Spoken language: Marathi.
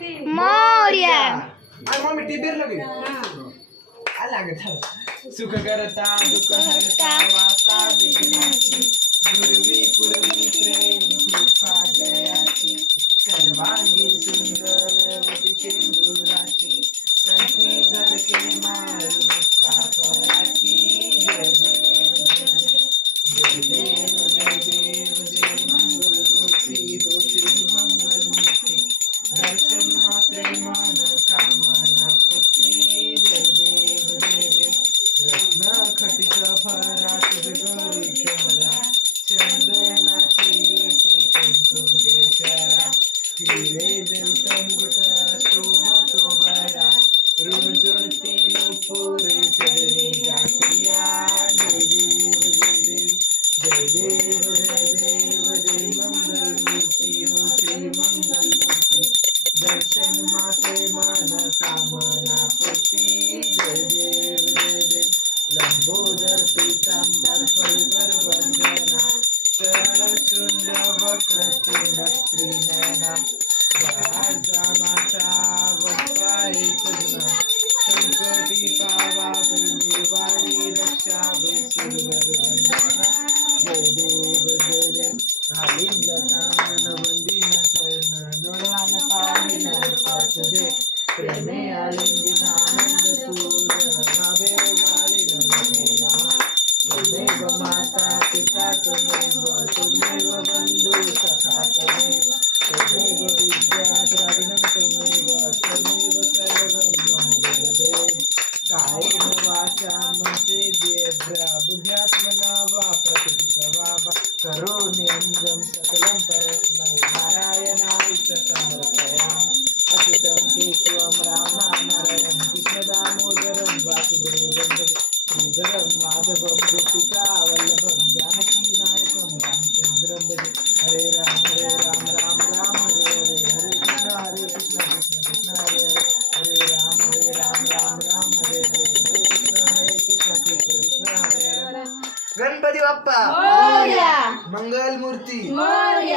मोरया. आणि मग मी टिबीर लगे आला ग सुख करता दुःख हरता वाचा विघ्नाची गुरुवी पूर्वी प्रेम कृपा जयाची सर्वांगी सुंदर वटी शेंदुराची कंठी धडके माळ मुक्ता फळाची जय देव जय देव जय देव जय मंगलमूर्ती हो श्री मंगलमूर्ती दर्शन मात्रे मन कामना पूर्ती जय देव जय देव रत्न खटित फराट गौरी कमला चंदनाची युती कुंकुम केशरा हिरे जनित मुकुट शोभतो बरा रुंजुळती नुपुरे चरणी गात्रिया जय देव जय देव जय देव जय देव जय मंगलमूर्ती हो श्री मंगलमूर्ती दर्शन माते मन कामना पूर्ती जय देव जय देव लंबोदर पीतांबर परिवर वंदना सरळ शुंड वक्रतुंड श्रीनयना राजा माता वक्ताय सजना संकटी पावा निर्वाणी रक्षा सुंदर वंदना जय देव जय देव घालिंद कानन वंदिन चरण डोळ्यान पाहिन तुझे प्रेमे आलिंगिन आनंद पूर्ण भावे वाळीन त्वमेव माता पिता त्वमेव बंधु सखा त्वमेव विद्या द्रविणं त्वमेव सर्वं मम देव कायेन वाचा मनसेन्द्रिया बुद्ध्यात्मना वा प्रकृतिं वा करोम्यंजं सकलं परस्मै नारायणाय समर्पयामि अच्युतं केशवं रामं नारायणं कृष्णदामोदरं वासुदेवं श्रीधरं माधवं गोपिका वल्लभं जानकीनायकं रामचन्द्रं भजे हरे राम राम राम हरे हरे हरे कृष्ण कृष्ण कृष्ण हरे हरे हरे राम राम हरे हरे हरे कृष्ण कृष्ण हरे हरे. गणपती बाप्पा मोरया. मंगल मूर्ती मोरया.